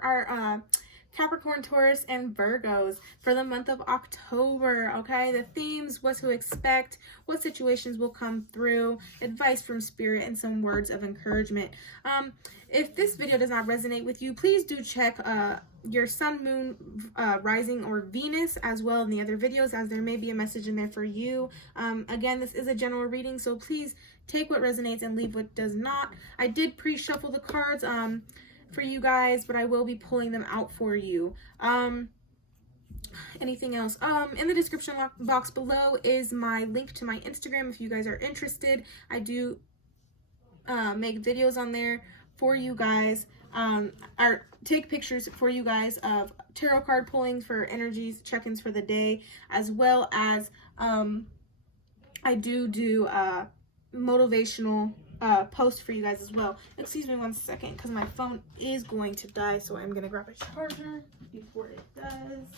for our Capricorn, Taurus, and Virgos for the month of October, okay? The themes, what to expect, what situations will come through, advice from spirit, and some words of encouragement. If this video does not resonate with you, please do check your sun, moon, rising, or Venus as well in the other videos, as there may be a message in there for you. Again, this is a general reading, so please take what resonates and leave what does not. I did pre-shuffle the cards for you guys, but I will be pulling them out for you. Anything else? In the description box below is my link to my Instagram if you guys are interested. I do make videos on there for you guys, or take pictures for you guys of tarot card pulling for energies, check-ins for the day, as well as I do motivational post for you guys as well. Excuse me one second, because my phone is going to die, so I'm gonna grab a charger before it does.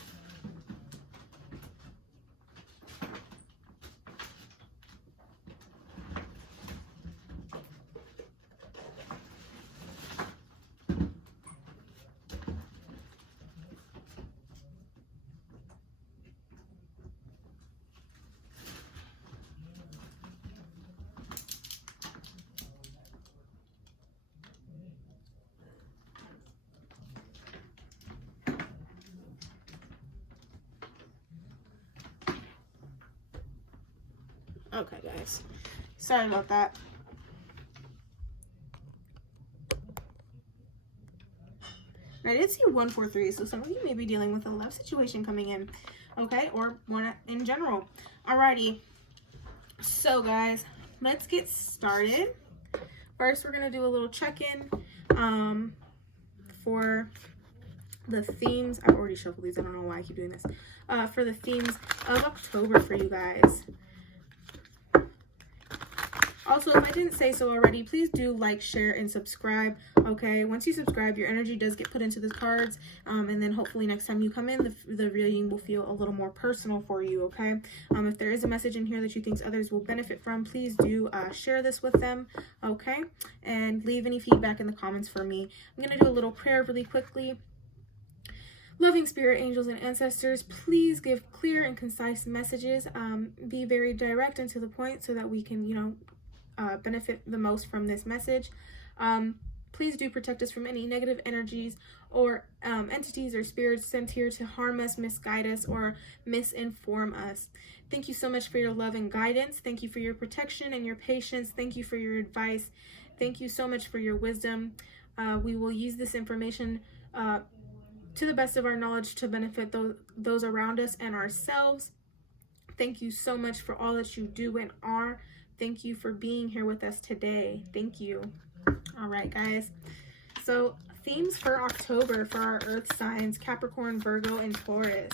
Okay, guys, sorry about that. I did see 143, so some of you may be dealing with a love situation coming in, okay, or one in general. Alrighty, so guys, let's get started. First, we're gonna do a little check-in for the themes. I've already shuffled these. I don't know why I keep doing this. For the themes of October for you guys. Also, if I didn't say so already, please do like, share, and subscribe, okay? Once you subscribe, your energy does get put into the cards, and then hopefully next time you come in, the reading will feel a little more personal for you, okay? If there is a message in here that you think others will benefit from, please do share this with them, okay? And leave any feedback in the comments for me. I'm going to do a little prayer really quickly. Loving spirit, angels, and ancestors, please give clear and concise messages. Be very direct and to the point so that we can, benefit the most from this message. Please do protect us from any negative energies or entities or spirits sent here to harm us, misguide us, or misinform us. Thank you so much for your love and guidance. Thank you for your protection and your patience. Thank you for your advice. Thank you so much for your wisdom. We will use this information to the best of our knowledge to benefit those around us and ourselves. Thank you so much for all that you do and are. Thank you for being here with us today. Thank you. All right, guys. So, themes for October for our earth signs, Capricorn, Virgo, and Taurus.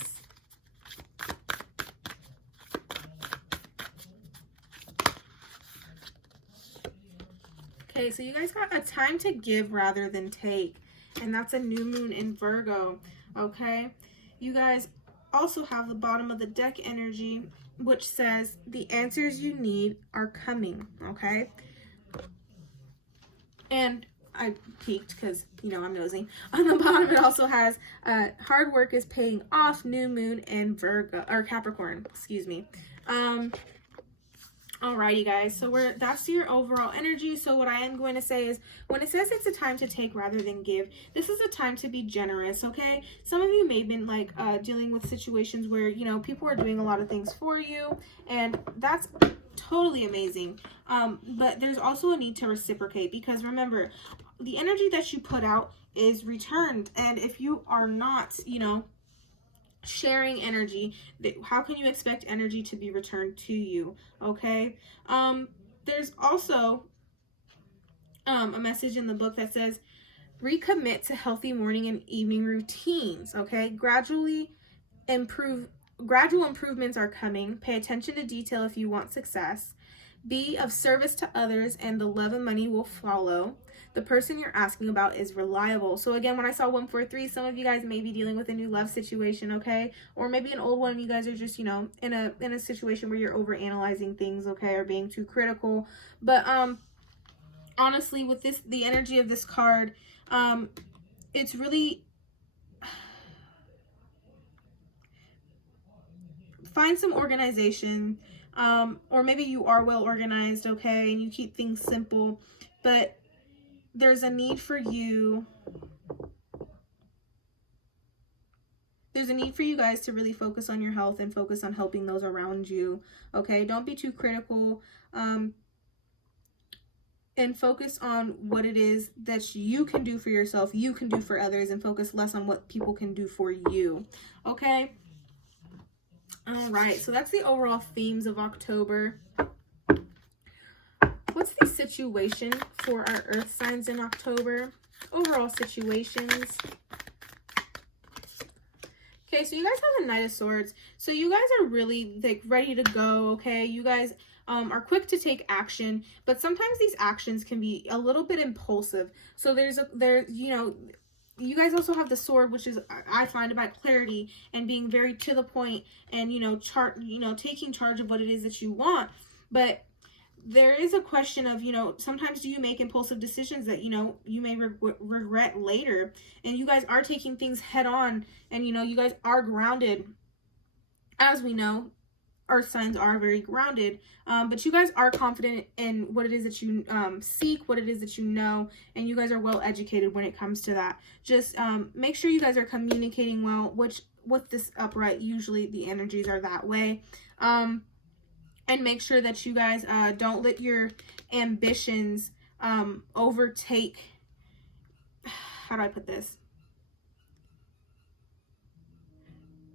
Okay, so you guys got a time to give rather than take. And that's a new moon in Virgo, okay? You guys also have the bottom of the deck energy, which says the answers you need are coming, okay? And I peeked because, I'm nosy. On the bottom, it also has hard work is paying off, new moon, and Virgo, or Capricorn, excuse me. Alrighty, guys, so that's your overall energy. So what I am going to say is, when it says it's a time to take rather than give, this is a time to be generous, okay? Some of you may have been dealing with situations where, people are doing a lot of things for you, and that's totally amazing. But there's also a need to reciprocate, because remember, the energy that you put out is returned. And if you are not, sharing energy, how can you expect energy to be returned to you? Okay. There's also a message in the book that says recommit to healthy morning and evening routines. Okay. Gradual improvements are coming. Pay attention to detail if you want success. Be of service to others and the love and money will follow. The person you're asking about is reliable. So again, when I saw 143, some of you guys may be dealing with a new love situation, okay? Or maybe an old one, you guys are just, in a situation where you're overanalyzing things, okay? Or being too critical. But honestly, with the energy of this card, it's really find some organization, or maybe you are well organized, okay, and you keep things simple, but there's a need for you. There's a need for you guys to really focus on your health and focus on helping those around you, okay? Don't be too critical, and focus on what it is that you can do for yourself, you can do for others, and focus less on what people can do for you, okay? All right, so that's the overall themes of October. What's the situation for our earth signs in October? Overall situations. Okay, so you guys have the Knight of Swords. So you guys are really like ready to go, okay? You guys are quick to take action, but sometimes these actions can be a little bit impulsive. So you guys also have the Sword, which is, I find, about clarity and being very to the point and, taking charge of what it is that you want. But there is a question of, sometimes do you make impulsive decisions that, you may regret later, and you guys are taking things head on, and, you guys are grounded. As we know, earth signs are very grounded, but you guys are confident in what it is that you seek, what it is that you know, and you guys are well educated when it comes to that. Just make sure you guys are communicating well, which with this upright, usually the energies are that way. And make sure that you guys don't let your ambitions overtake, how do I put this?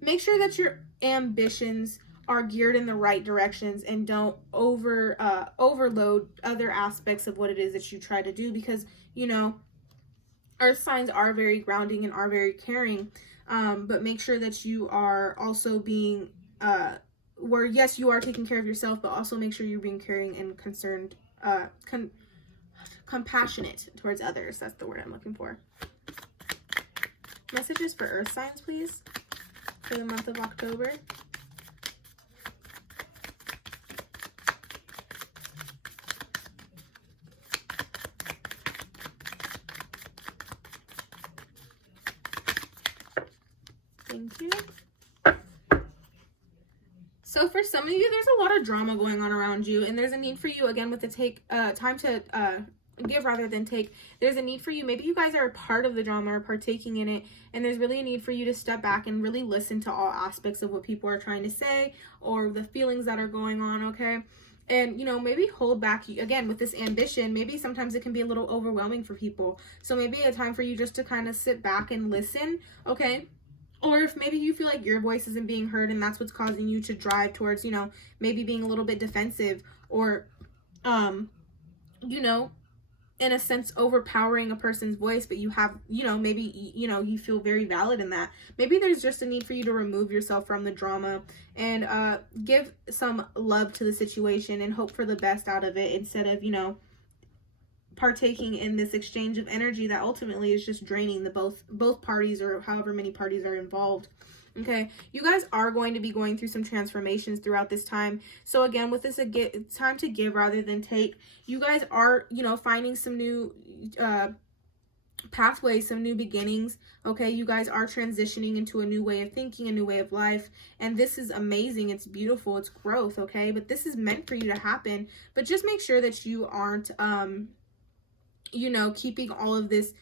Make sure that your ambitions are geared in the right directions and don't overload other aspects of what it is that you try to do, because, earth signs are very grounding and are very caring, but make sure that you are also being where, yes, you are taking care of yourself, but also make sure you're being caring and concerned, compassionate towards others. That's the word I'm looking for. Messages for earth signs, please, for the month of October. Thank you. So for some of you, there's a lot of drama going on around you, and there's a need for you, again, with the time to give rather than take. There's a need for you. Maybe you guys are a part of the drama or partaking in it, and there's really a need for you to step back and really listen to all aspects of what people are trying to say or the feelings that are going on, okay? And, maybe hold back, again, with this ambition. Maybe sometimes it can be a little overwhelming for people. So maybe a time for you just to kind of sit back and listen, okay? Or if maybe you feel like your voice isn't being heard and that's what's causing you to drive towards, maybe being a little bit defensive or, in a sense, overpowering a person's voice, but you have, maybe, you feel very valid in that. Maybe there's just a need for you to remove yourself from the drama and give some love to the situation and hope for the best out of it, instead of, partaking in this exchange of energy that ultimately is just draining the both parties, or however many parties are involved. Okay, you guys are going to be going through some transformations throughout this time. So again, with this, it's time to give rather than take. You guys are, finding some new pathways, some new beginnings. Okay, you guys are transitioning into a new way of thinking, a new way of life, and this is amazing. It's beautiful. It's growth. Okay, but this is meant for you to happen. But just make sure that you aren't keeping all of this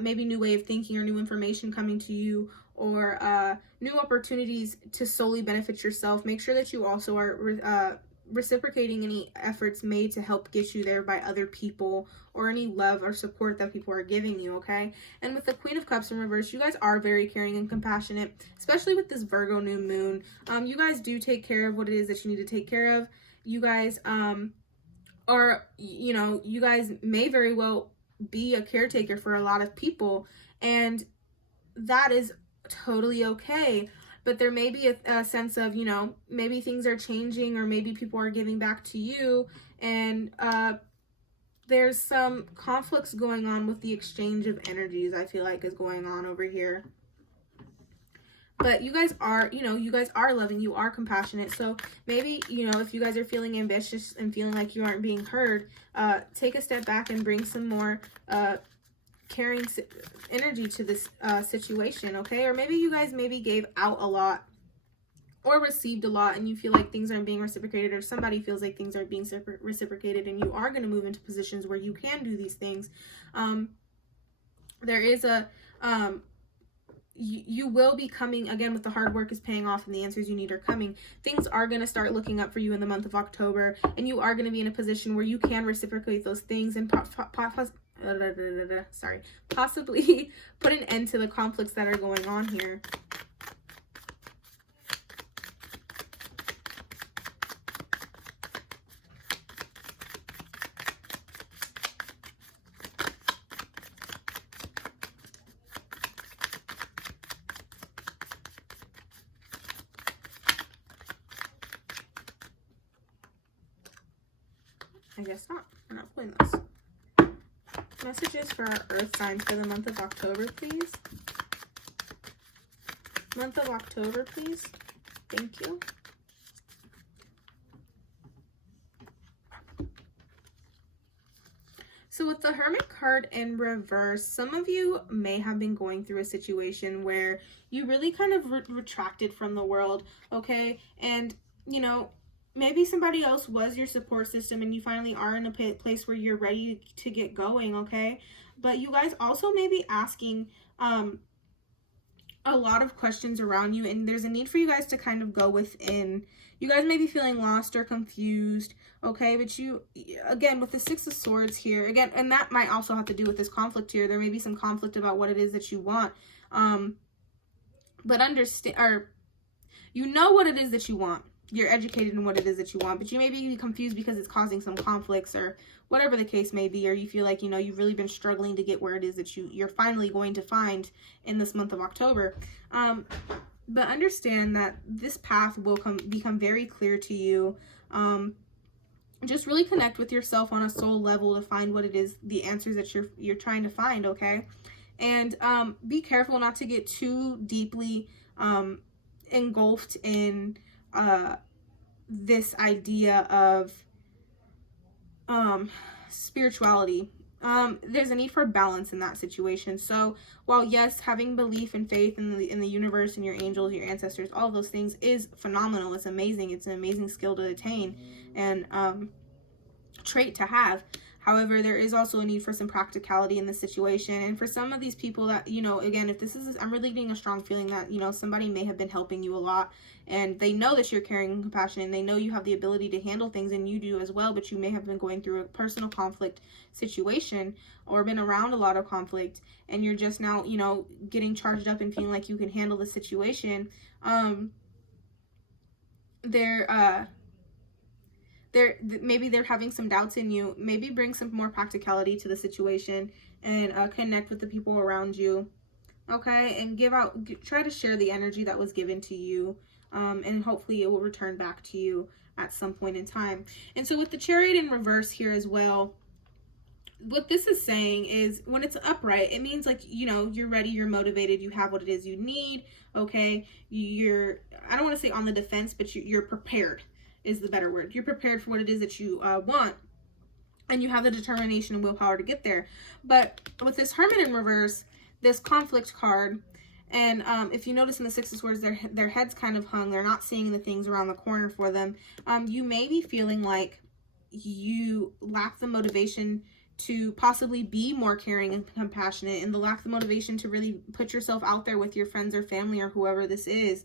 maybe new way of thinking or new information coming to you, or new opportunities to solely benefit yourself. Make sure that you also are reciprocating any efforts made to help get you there by other people, or any love or support that people are giving you, okay? And with the Queen of Cups in reverse, you guys are very caring and compassionate, especially with this Virgo new moon. You guys do take care of what it is that you need to take care of. You guys or you guys may very well be a caretaker for a lot of people, and that is totally okay. But there may be a sense of, maybe things are changing, or maybe people are giving back to you, and there's some conflicts going on with the exchange of energies, I feel like, is going on over here. But you guys are, you guys are loving, you are compassionate. So maybe, if you guys are feeling ambitious and feeling like you aren't being heard, take a step back and bring some more caring energy to this situation, okay? Or maybe you guys gave out a lot or received a lot and you feel like things aren't being reciprocated, or somebody feels like things aren't being reciprocated, and you are going to move into positions where you can do these things. There is a you will be coming, again, with the hard work is paying off and the answers you need are coming. Things are going to start looking up for you in the month of October, and you are going to be in a position where you can reciprocate those things and possibly put an end to the conflicts that are going on here. I guess not. We're not pulling those. Messages for our earth signs for the month of October, please. Month of October, please. Thank you. So with the Hermit card in reverse, some of you may have been going through a situation where you really kind of retracted from the world, okay? And, you know, maybe somebody else was your support system and you finally are in a place where you're ready to get going, okay? But you guys also may be asking a lot of questions around you, and there's a need for you guys to kind of go within. You guys may be feeling lost or confused, okay? But you, again, with the Six of Swords here, again, and that might also have to do with this conflict here. There may be some conflict about what it is that you want. But understand, or you know what it is that you want. You're educated in what it is that you want, but you may be confused because it's causing some conflicts or whatever the case may be, or you feel like, you know, you've really been struggling to get where it is that you're finally going to find in this month of October. But understand that this path will become very clear to you. Just really connect with yourself on a soul level to find what it is, the answers that you're trying to find, okay? And be careful not to get too deeply engulfed in this idea of spirituality. There's a need for balance in that situation. So while yes, having belief and faith in the universe and your angels, your ancestors, all of those things is phenomenal. It's amazing. It's an amazing skill to attain and trait to have. However, there is also a need for some practicality in the situation. And for some of these people that, you know, again, if this is, I'm really getting a strong feeling that, you know, somebody may have been helping you a lot and they know that you're caring and compassionate and they know you have the ability to handle things, and you do as well, but you may have been going through a personal conflict situation or been around a lot of conflict, and you're just now, you know, getting charged up and feeling like you can handle the situation. Maybe they're having some doubts in you. Maybe bring some more practicality to the situation and connect with the people around you, okay? And try to share the energy that was given to you, and hopefully it will return back to you at some point in time. And so with the Chariot in reverse here as well, what this is saying is when it's upright, it means like, you know, you're ready, you're motivated, you have what it is you need, okay? I don't want to say on the defense, but you're prepared is the better word. You're prepared for what it is that you want, and you have the determination and willpower to get there. But with this Hermit in reverse, this conflict card, and if you notice in the Six of Swords, their heads kind of hung. They're not seeing the things around the corner for them. You may be feeling like you lack the motivation to possibly be more caring and compassionate, and lack the motivation to really put yourself out there with your friends or family or whoever this is.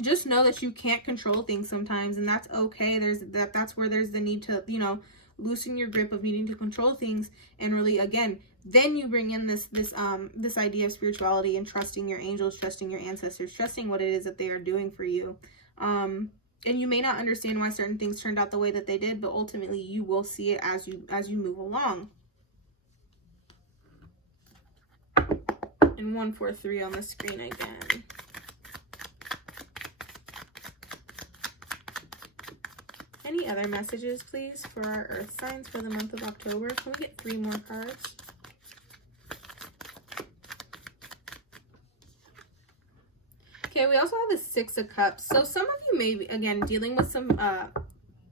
Just know that you can't control things sometimes, and that's okay. That's where there's the need to, you know, loosen your grip of needing to control things, and really, again, then you bring in this idea of spirituality and trusting your angels, trusting your ancestors, trusting what it is that they are doing for you. And you may not understand why certain things turned out the way that they did, but ultimately you will see it as you move along. And 143 on the screen again. Any other messages, please, for our earth signs for the month of October? Can we get 3 more cards? Okay, we also have the Six of Cups. So some of you may be, again, dealing with some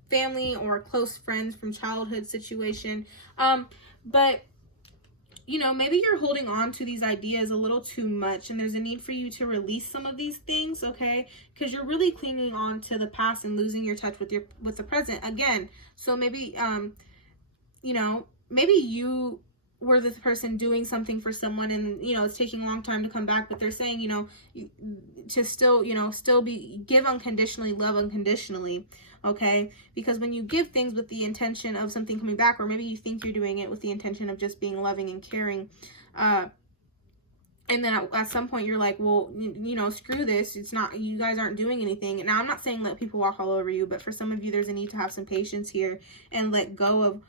family or close friends from childhood situation. But you know, maybe you're holding on to these ideas a little too much, and there's a need for you to release some of these things, okay? Because you're really clinging on to the past and losing your touch with the present again. So maybe you know, maybe you were the person doing something for someone, and you know it's taking a long time to come back, but they're saying, you know, to still, you know, still give unconditionally, love unconditionally, okay? Because when you give things with the intention of something coming back, or maybe you think you're doing it with the intention of just being loving and caring, and then at some point you're like, well, you know, screw this, it's not, you guys aren't doing anything. And now I'm not saying let people walk all over you, but for some of you there's a need to have some patience here and let go of,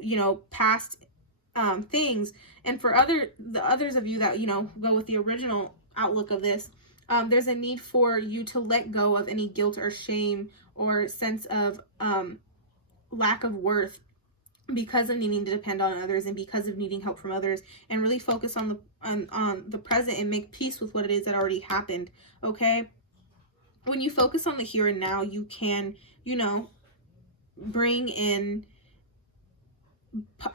you know, past things. And for the others of you that, you know, go with the original outlook of this, there's a need for you to let go of any guilt or shame or sense of lack of worth because of needing to depend on others and because of needing help from others, and really focus on the present and make peace with what it is that already happened, okay? When you focus on the here and now, you can, you know, bring in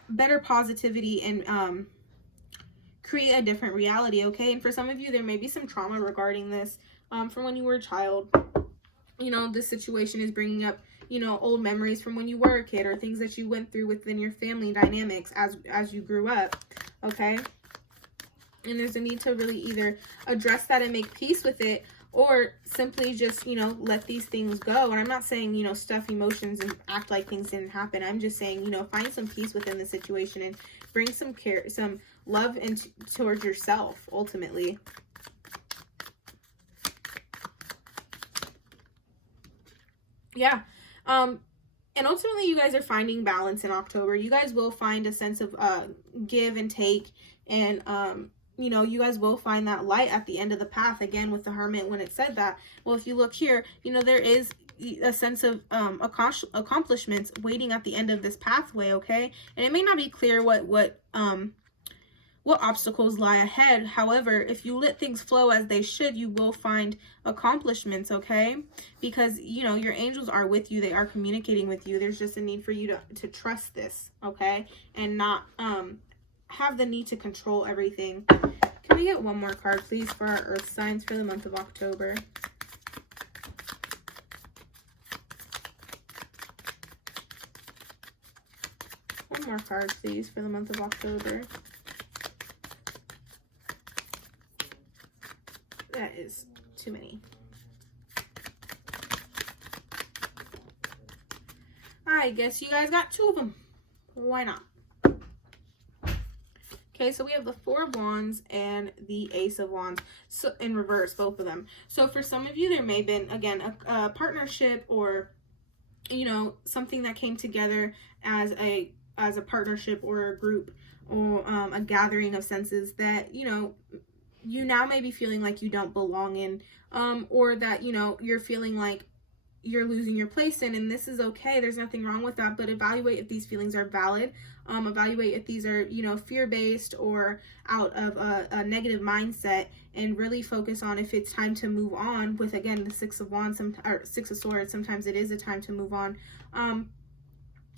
better positivity and create a different reality, okay? And for some of you, there may be some trauma regarding this from when you were a child. You know, this situation is bringing up, you know, old memories from when you were a kid, or things that you went through within your family dynamics as you grew up, okay? And there's a need to really either address that and make peace with it, or simply just, you know, let these things go. And I'm not saying, you know, stuff emotions and act like things didn't happen. I'm just saying, you know, find some peace within the situation and bring some care, some love towards yourself, ultimately. Yeah. And ultimately, you guys are finding balance in October. You guys will find a sense of give and take, and you know, you guys will find that light at the end of the path. Again, with the Hermit, when it said that, well, if you look here, you know, there is a sense of accomplishments waiting at the end of this pathway, okay? And it may not be clear what obstacles lie ahead. However, if you let things flow as they should, you will find accomplishments, okay? Because, you know, your angels are with you. They are communicating with you. There's just a need for you to trust this, okay? And not have the need to control everything. Can we get one more card, please, for our earth signs for the month of October? One more card, please, for the month of October. That is too many. I guess you guys got 2 of them. Why not? Okay, so we have the 4 of Wands and the Ace of Wands, so in reverse, both of them. So for some of you, there may have been, again, a partnership, or, you know, something that came together as a partnership or a group, or a gathering of senses that, you know, you now may be feeling like you don't belong in, or that, you know, you're feeling like you're losing your place in, and this is okay. There's nothing wrong with that, but evaluate if these feelings are valid. Evaluate if these are, you know, fear-based or out of a negative mindset, and really focus on if it's time to move on with, again, the 6 of Wands, or 6 of Swords. Sometimes it is a time to move on.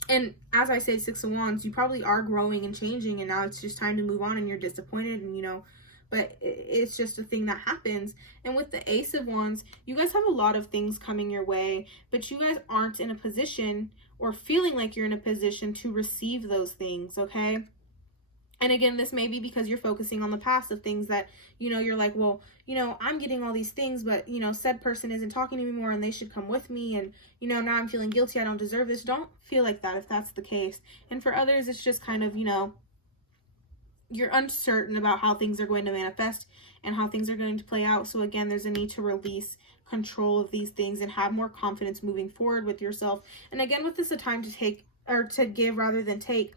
And as I say, 6 of Wands, you probably are growing and changing, and now it's just time to move on, and you're disappointed, and, you know, but it's just a thing that happens. And with the Ace of Wands, you guys have a lot of things coming your way, but you guys aren't in a position, or feeling like you're in a position, to receive those things, okay? And again, this may be because you're focusing on the past of things that, you know, you're like, well, you know, I'm getting all these things, but, you know, said person isn't talking to me anymore, and they should come with me, and, you know, now I'm feeling guilty, I don't deserve this. Don't feel like that if that's the case. And for others, it's just kind of, you know, you're uncertain about how things are going to manifest and how things are going to play out. So again, there's a need to release control of these things and have more confidence moving forward with yourself. And again, with this, a time to take, or to give rather than take.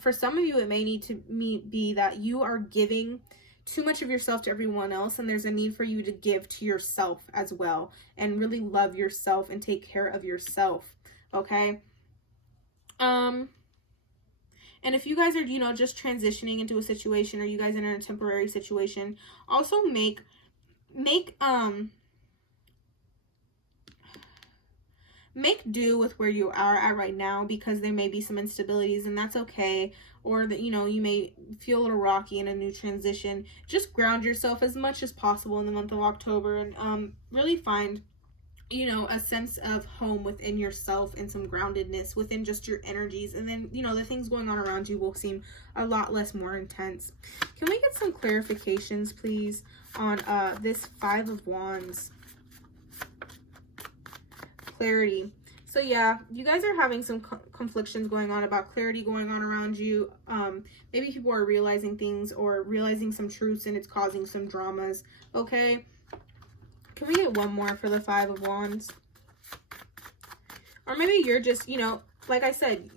For some of you, it may need to be that you are giving too much of yourself to everyone else, and there's a need for you to give to yourself as well, and really love yourself and take care of yourself, okay? And if you guys are, you know, just transitioning into a situation, or you guys are in a temporary situation, also make make do with where you are at right now, because there may be some instabilities, and that's okay. Or that, you know, you may feel a little rocky in a new transition. Just ground yourself as much as possible in the month of October, and really find, you know, a sense of home within yourself and some groundedness within just your energies. And then, you know, the things going on around you will seem a lot less more intense. Can we get some clarifications, please, on this Five of Wands? Clarity. So yeah, you guys are having some conflictions going on about clarity going on around you. Maybe people are realizing things or realizing some truths, and it's causing some dramas. Okay. Can we get one more for the Five of Wands? Or maybe you're just, you know, like I said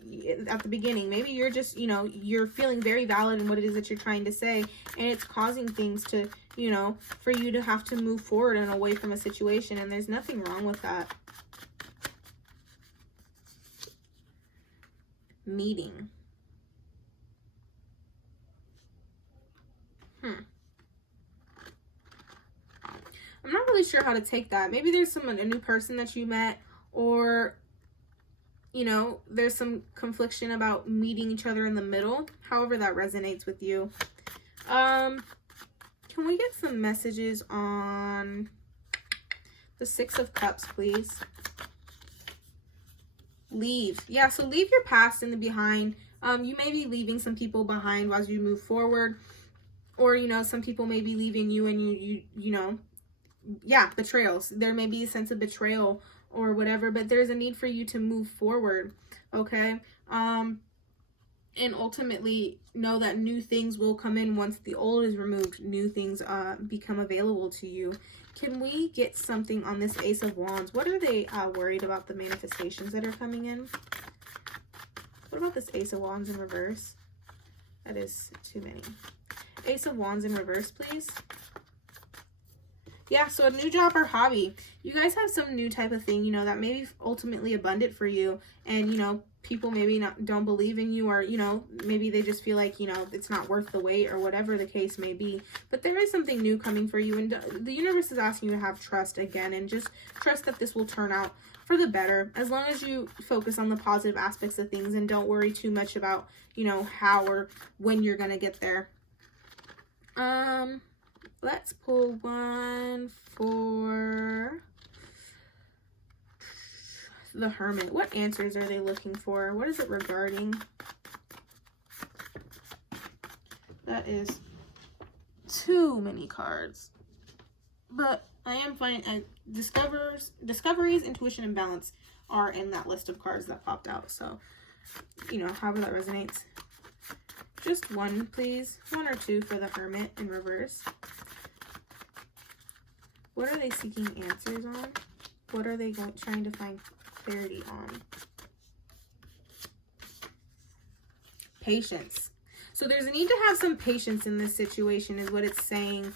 at the beginning, maybe you're just, you know, you're feeling very valid in what it is that you're trying to say, and it's causing things to, you know, for you to have to move forward and away from a situation, and there's nothing wrong with that. Meeting. I'm not really sure how to take that. Maybe there's a new person that you met, or, you know, there's some confliction about meeting each other in the middle. However that resonates with you. Can we get some messages on the Six of Cups, please? Leave. Yeah, so leave your past in the behind. You may be leaving some people behind as you move forward, or, you know, some people may be leaving you, and you know, yeah, betrayals. There may be a sense of betrayal or whatever, but there's a need for you to move forward. Okay. And ultimately know that new things will come in once the old is removed. New things become available to you. Can we get something on this Ace of Wands? What are they worried about, the manifestations that are coming in? What about this Ace of Wands in reverse? That is too many. Ace of Wands in reverse, please. Yeah, so a new job or hobby. You guys have some new type of thing, you know, that may be ultimately abundant for you. And, you know, people maybe don't believe in you, or, you know, maybe they just feel like, you know, it's not worth the wait, or whatever the case may be. But there is something new coming for you, and the universe is asking you to have trust again, and just trust that this will turn out for the better, as long as you focus on the positive aspects of things and don't worry too much about, you know, how or when you're going to get there. Let's pull one for the Hermit. What answers are they looking for? What is it regarding? That is too many cards. But I am finding discoveries, intuition, and balance are in that list of cards that popped out. So, you know, however that resonates. Just one, please. One or two for the Hermit in reverse. What are they seeking answers on? What are they trying to find clarity on? Patience. So there's a need to have some patience in this situation, is what it's saying.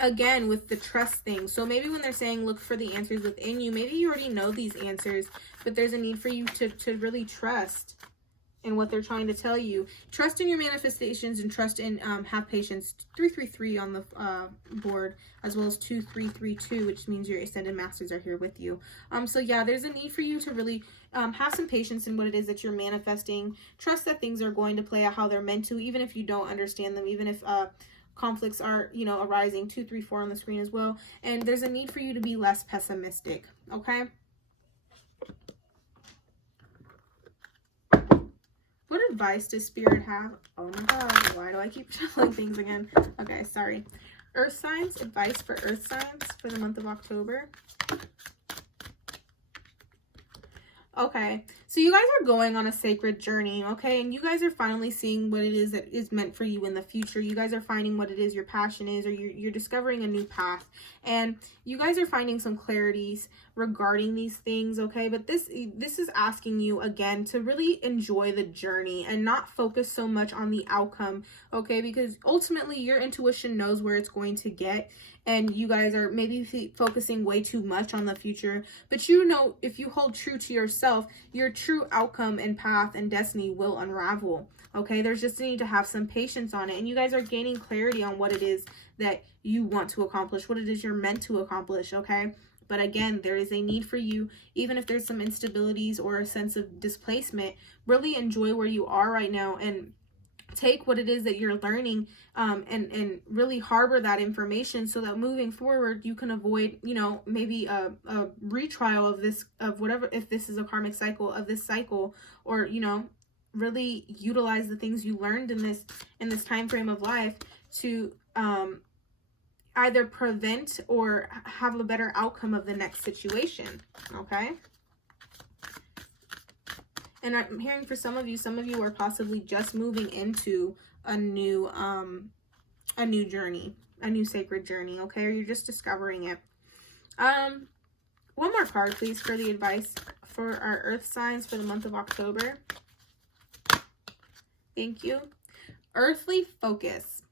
Again, with the trust thing. So maybe when they're saying look for the answers within you, maybe you already know these answers, but there's a need for you to really trust in what they're trying to tell you. Trust in your manifestations, and trust in have patience. 333 on the board, as well as 2332, which means your ascended masters are here with you. So yeah, there's a need for you to really have some patience in what it is that you're manifesting. Trust that things are going to play out how they're meant to, even if you don't understand them, even if conflicts are, you know, arising. 234 on the screen as well. And there's a need for you to be less pessimistic. Okay. What advice does Spirit have? Oh my God, why do I keep shuffling things again? Okay, sorry. Earth signs, advice for earth signs for the month of October. Okay, so you guys are going on a sacred journey, okay? And you guys are finally seeing what it is that is meant for you in the future. You guys are finding what it is your passion is, or you're discovering a new path. And you guys are finding some clarities regarding these things, okay? But this is asking you, again, to really enjoy the journey and not focus so much on the outcome, okay? Because ultimately, your intuition knows where it's going to get. And you guys are maybe focusing way too much on the future. But you know, if you hold true to yourself, your true outcome and path and destiny will unravel. Okay, there's just a need to have some patience on it. And you guys are gaining clarity on what it is that you want to accomplish, what it is you're meant to accomplish, okay? But again, there is a need for you, even if there's some instabilities or a sense of displacement, really enjoy where you are right now and take what it is that you're learning, and really harbor that information so that moving forward you can avoid, you know, maybe a retrial of this, of whatever, if this is a karmic cycle, of this cycle, or, you know, really utilize the things you learned in this time frame of life to either prevent or have a better outcome of the next situation. Okay. And I'm hearing for some of you are possibly just moving into a new journey, a new sacred journey, okay? Or you're just discovering it. One more card, please, for the advice for our earth signs for the month of October. Thank you. Earthly focus.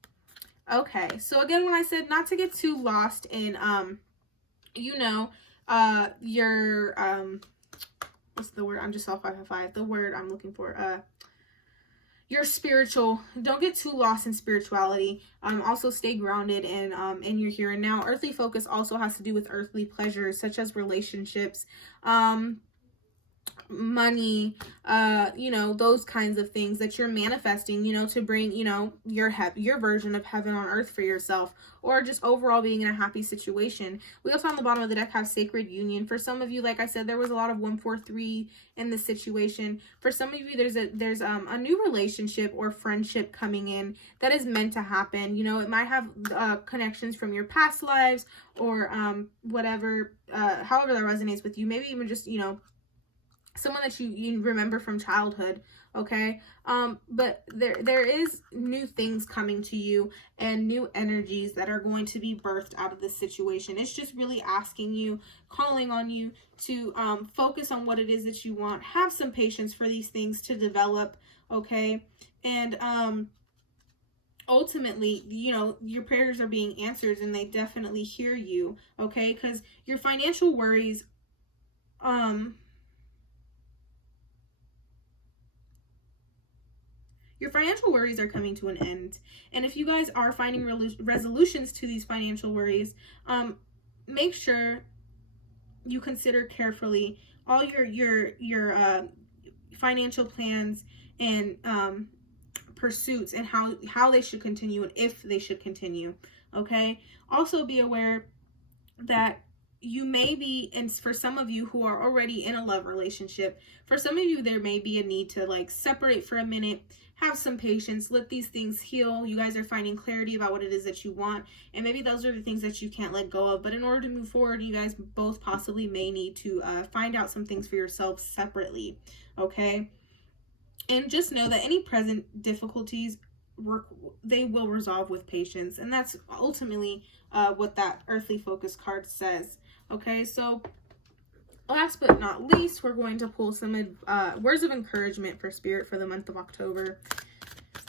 Okay, so again, when I said not to get too lost in, you know, your, what's the word? I'm just off 555. The word I'm looking for, your spiritual, don't get too lost in spirituality. Also stay grounded in your here and now. Earthly focus also has to do with earthly pleasures, such as relationships, money, you know, those kinds of things that you're manifesting, you know, to bring, you know, your version of heaven on earth for yourself, or just overall being in a happy situation. We also on the bottom of the deck have sacred union. For some of you, like I said, there was a lot of 143 in this situation. For some of you, there's a new relationship or friendship coming in that is meant to happen. You know, it might have connections from your past lives, or whatever, however that resonates with you. Maybe even just, you know, someone that you remember from childhood, okay? But there is new things coming to you and new energies that are going to be birthed out of this situation. It's just really asking you, calling on you to focus on what it is that you want. Have some patience for these things to develop, okay? And ultimately, you know, your prayers are being answered and they definitely hear you, okay? Because your financial worries, your financial worries are coming to an end. And if you guys are finding resolutions to these financial worries, make sure you consider carefully all your financial plans and pursuits, and how they should continue and if they should continue, okay? Also be aware that you may be, and for some of you who are already in a love relationship, for some of you there may be a need to like separate for a minute, have some patience, let these things heal. You guys are finding clarity about what it is that you want, and maybe those are the things that you can't let go of. But in order to move forward, you guys both possibly may need to find out some things for yourselves separately, okay? And just know that any present difficulties, they will resolve with patience, and that's ultimately what that earthly focus card says. Okay, so last but not least, we're going to pull some words of encouragement for spirit for the month of October.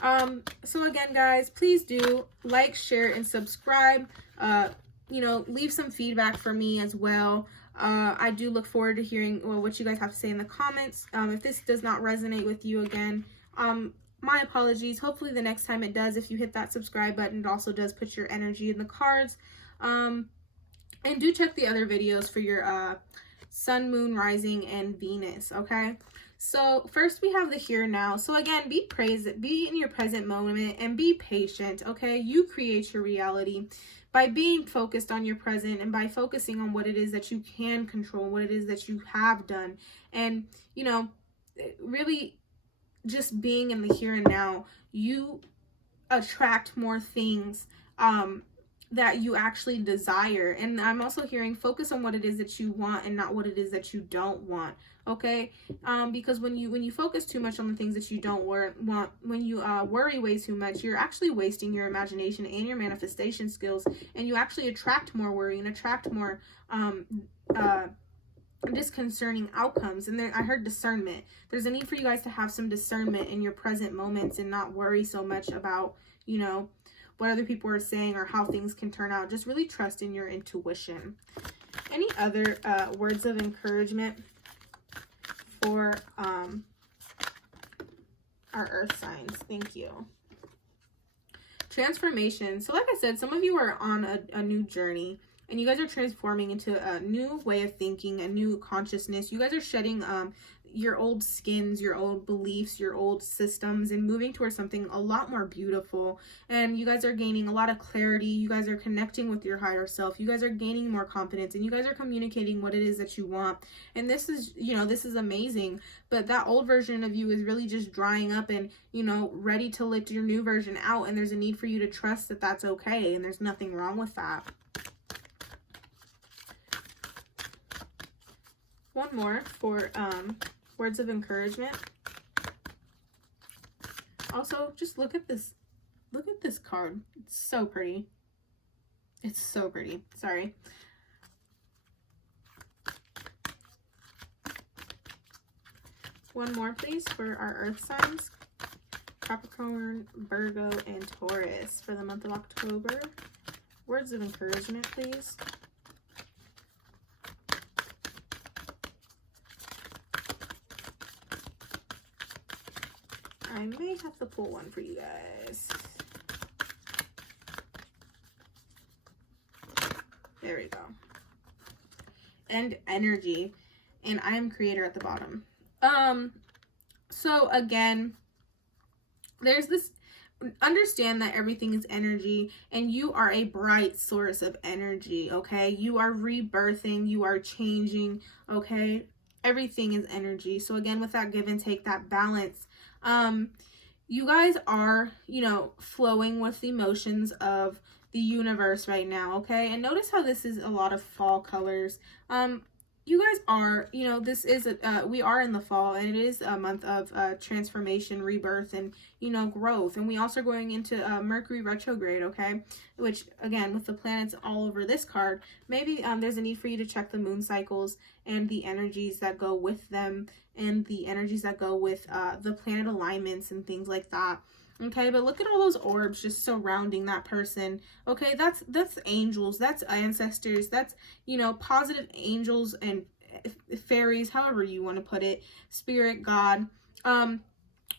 So again, guys, please do like, share, and subscribe. You know, leave some feedback for me as well. I do look forward to hearing what you guys have to say in the comments. If this does not resonate with you, again, my apologies. Hopefully the next time it does. If you hit that subscribe button, it also does put your energy in the cards. And do check the other videos for your sun, moon, rising, and Venus, okay? So first we have the here now. So again, be in your present moment and be patient, okay? You create your reality by being focused on your present and by focusing on what it is that you can control, what it is that you have done. And, you know, really just being in the here and now, you attract more things that you actually desire. And I'm also hearing focus on what it is that you want and not what it is that you don't want, okay? Because when you focus too much on the things that you don't want, when you worry way too much, you're actually wasting your imagination and your manifestation skills, and you actually attract more worry and attract more disconcerting outcomes. And I heard discernment. There's a need for you guys to have some discernment in your present moments and not worry so much about, you know, what other people are saying or how things can turn out. Just really trust in your intuition. Any other words of encouragement for our earth signs? Thank you. Transformation. So like I said, some of you are on a new journey, and you guys are transforming into a new way of thinking, a new consciousness. You guys are shedding your old skins, your old beliefs, your old systems, and moving towards something a lot more beautiful. And you guys are gaining a lot of clarity. You guys are connecting with your higher self. You guys are gaining more confidence, and you guys are communicating what it is that you want. And this is, you know, this is amazing. But that old version of you is really just drying up and, you know, ready to let your new version out. And there's a need for you to trust that that's okay, and there's nothing wrong with that. One more for words of encouragement. Also, just look at this. Look at this card. It's so pretty. It's so pretty. Sorry. One more, please, for our earth signs. Capricorn, Virgo, and Taurus for the month of October. Words of encouragement, please. I may have to pull one for you guys. There we go. And energy. And I am creator at the bottom. So again, there's this, understand that everything is energy, and you are a bright source of energy, okay? You are rebirthing, you are changing, okay? Everything is energy. So again, with that give and take, that balance, you guys are, you know, flowing with the emotions of the universe right now, okay? And notice how this is a lot of fall colors. You guys are, you know, this is, we are in the fall, and it is a month of transformation, rebirth, and, you know, growth. And we also are going into Mercury retrograde, okay? Which, again, with the planets all over this card, maybe there's a need for you to check the moon cycles and the energies that go with them, and the energies that go with the planet alignments and things like that. Okay, but look at all those orbs just surrounding that person. Okay, that's angels, that's ancestors, that's, you know, positive angels and fairies, however you want to put it, spirit, God,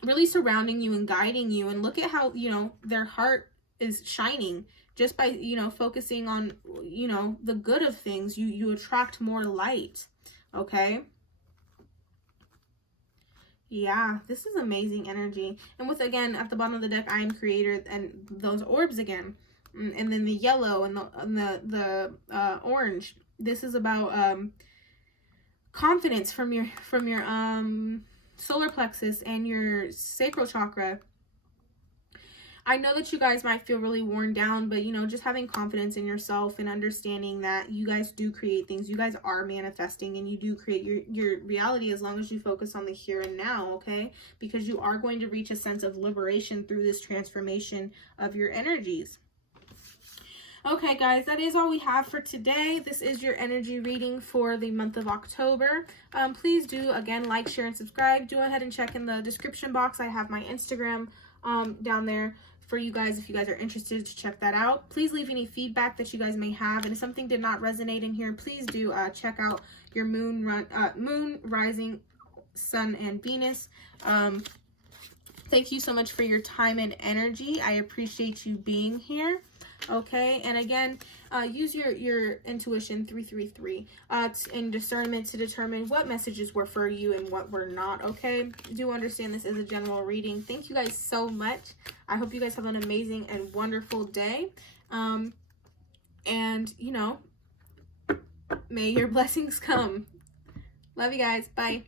really surrounding you and guiding you. And look at how, you know, their heart is shining just by, you know, focusing on, you know, the good of things. You attract more light. Okay. Yeah, this is amazing energy. And with, again, at the bottom of the deck, I am creator, and those orbs again, and then the yellow and the orange. This is about confidence from your solar plexus and your sacral chakra. I know that you guys might feel really worn down, but, you know, just having confidence in yourself and understanding that you guys do create things. You guys are manifesting, and you do create your reality as long as you focus on the here and now, okay? Because you are going to reach a sense of liberation through this transformation of your energies. Okay, guys, that is all we have for today. This is your energy reading for the month of October. Please do, again, like, share, and subscribe. Go ahead and check in the description box. I have my Instagram down there for you guys if you guys are interested to check that out. Please leave any feedback that you guys may have, and if something did not resonate in here, please do check out your moon, rising, sun, and Venus. Thank you so much for your time and energy. I appreciate you being here. Okay, and again, use your intuition 333 and discernment to determine what messages were for you and what were not. Okay, do understand this is a general reading. Thank you guys so much. I hope you guys have an amazing and wonderful day, and, you know, may your blessings come. Love you guys. Bye.